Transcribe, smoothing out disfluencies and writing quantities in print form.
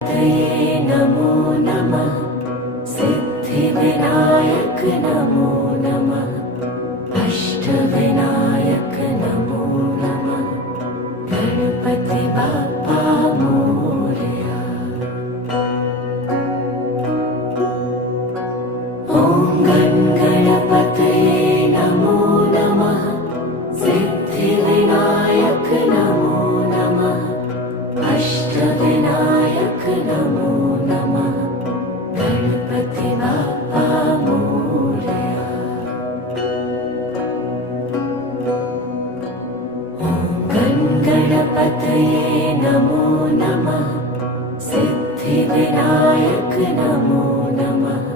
तये नमो नमः। सिद्धिविनायक नमो नमः। अष्टविनायक नमो नमः। गणपति बाप्पा मोरया। ॐ गणपतये नमो नमः। सिद्धिविनायक नमो नमः। अष्टविनायक नमो नमः। गणपति बाप्पा मोरया। ॐ गणपतये नमो नमः। सिद्धिविनायक नमो नमः।